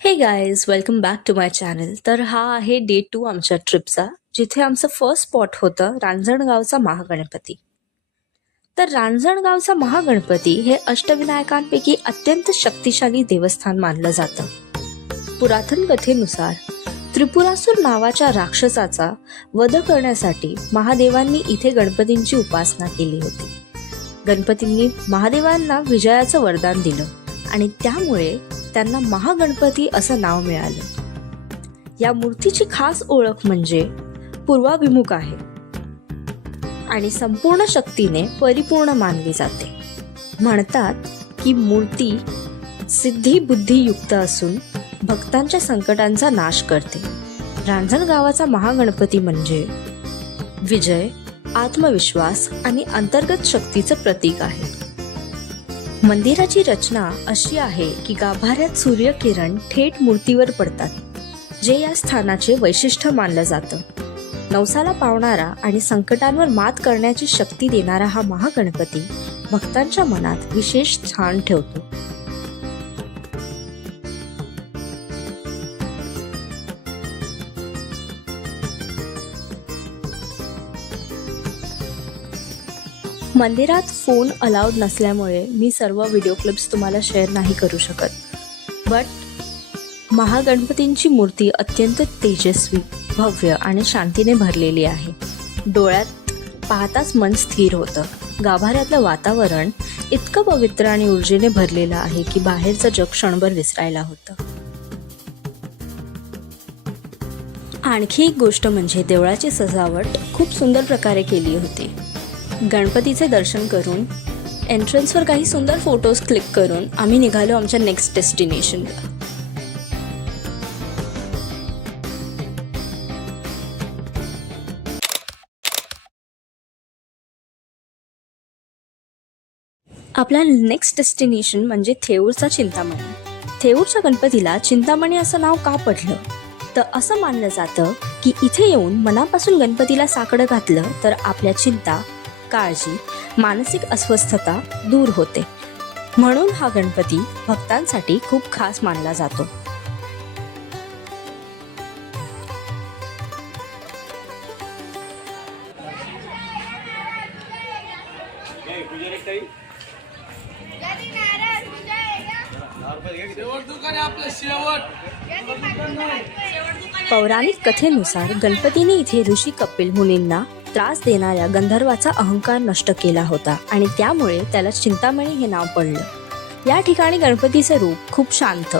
हे guys, welcome back to my channel. तर हा आहे डे 2 आमच्या ट्रिपचा, जिथे आमचं फर्स्ट स्पॉट होतं रांजणगावचा महागणपती. तर रांजणगावचा महागणपती हे अष्टविनायकांपैकी अत्यंत शक्तिशाली देवस्थान मानलं जातं. पुरातन कथेनुसार त्रिपुरासूर नावाच्या राक्षसाचा वध करण्यासाठी महादेवांनी इथे गणपतींची उपासना केली होती. गणपतींनी महादेवांना विजयाचं वरदान दिलं आणि त्यामुळे त्यांना महागणपती असं नाव मिळालं. या मूर्तीची खास ओळख म्हणजे पूर्वाभिमुख आहे आणि संपूर्ण शक्तीने परिपूर्ण मानली जाते. म्हणतात की मूर्ती सिद्धी बुद्धियुक्त असून भक्तांच्या संकटांचा नाश करते. रांजणगावाचा महागणपती म्हणजे विजय, आत्मविश्वास आणि अंतर्गत शक्तीचं प्रतीक आहे. मंदिराची रचना अशी आहे की गाभाऱ्यात सूर्यकिरण थेट मूर्तीवर पडतात, जे या स्थानाचे वैशिष्ट्य मानलं जातं. नवसाला पावणारा आणि संकटांवर मात करण्याची शक्ती देणारा हा महागणपती भक्तांच्या मनात विशेष स्थान ठेवतो. मंदिरात फोन अलाउड नसल्यामुळे मी सर्व व्हिडिओ क्लिप्स तुम्हाला शेअर नाही करू शकत. बट महागणपतींची मूर्ती अत्यंत तेजस्वी, भव्य आणि शांतीने भरलेली आहे. डोळ्यात पाहताच मन स्थिर होतं. गाभाऱ्यातलं वातावरण इतकं पवित्र आणि ऊर्जेने भरलेलं आहे की बाहेरचं जग क्षणभर विसरायला होतं. आणखी एक गोष्ट म्हणजे देवळाची सजावट खूप सुंदर प्रकारे केली होती. गणपतीचे दर्शन करून एंट्रन्सवर काही सुंदर फोटोज क्लिक करून आम्ही निघालो आमच्या नेक्स्ट डेस्टिनेशनला. आपला नेक्स्ट डेस्टिनेशन म्हणजे थेऊरचा चिंतामणी. थेऊरच्या गणपतीला चिंतामणी असं नाव का पडलं? तर असं मानलं जातं की इथे येऊन मनापासून गणपतीला साकडं घातलं तर आपल्या चिंता, काळजी, मानसिक अस्वस्थता दूर होते. म्हणून हा गणपती भक्तांसाठी खूप खास मानला जातो. पौराणिक कथेनुसार गणपतीने इथे ऋषी कपिल मुनींना त्रास देणाऱ्या गंधर्वाचा अहंकार नष्ट केला होता आणि त्यामुळे त्याला चिंतामणी हे नाव पडलं. या ठिकाणी गणपतीचे रूप खूप शांत,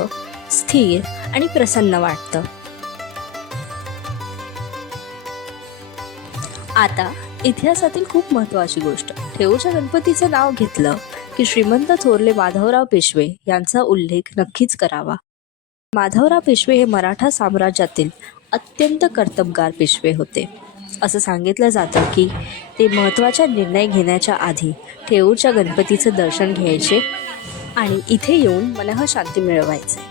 स्थिर आणि प्रसन्न वाटतं. आता इतिहासातील खूप महत्त्वाची गोष्ट, थेऊरच्या गणपतीचं नाव घेतलं की श्रीमंत थोरले माधवराव पेशवे यांचा उल्लेख नक्कीच करावा. माधवराव पेशवे हे मराठा साम्राज्यातील अत्यंत कर्तबगार पेशवे होते. असं सांगितलं जातं की ते महत्त्वाचा निर्णय घेण्याच्या आधी थेऊरच्या गणपतीचं दर्शन घ्यायचे आणि इथे येऊन मनः शांती मिळवायचे.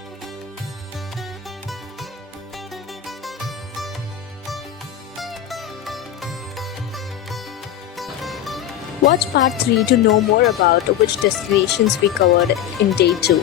Watch part 3 to know more about which destinations we covered in day 2.